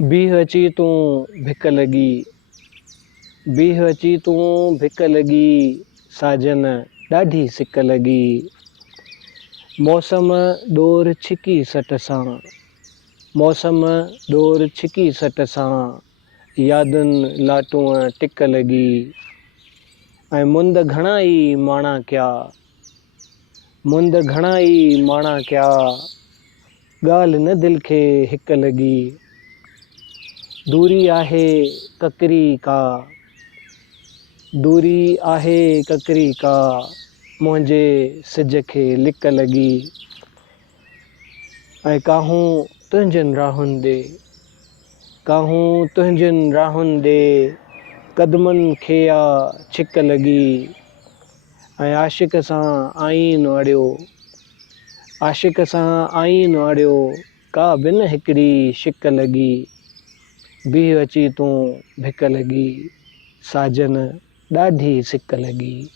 बीह अची तूं भिक लॻी, बीह अची तूं भिक लॻी, साजन ॾाढी सिक लॻी। मौसम ॾोर छिकी सट सां, मौसम ॾोर छिकी सट सां, यादुनि लाटूअ टिक लॻी। ऐं मुंद घणा ई माणा कया, मुंद घणा ई माणा कया, ॻाल्हि न दिलि खे हिक लॻी। दूरी आहे ककरी का, दूरी आहे ककरी का, मुंहिंजे सिज खे लिक लॻी। ऐं काहूं तुंहिंजनि राहुनि ॾे, काहूं तुंहिंजनि राहुनि ॾे, कदमनि खे आ छिक लॻी। ऐं आशिक़ सां आईन अड़ियो, आशिक़ सां आईन अड़ियो, का बि न हिकिड़ी शिक लॻी। बीह अची तूं भिक लॻी, साजन ॾाढी सिक लॻी।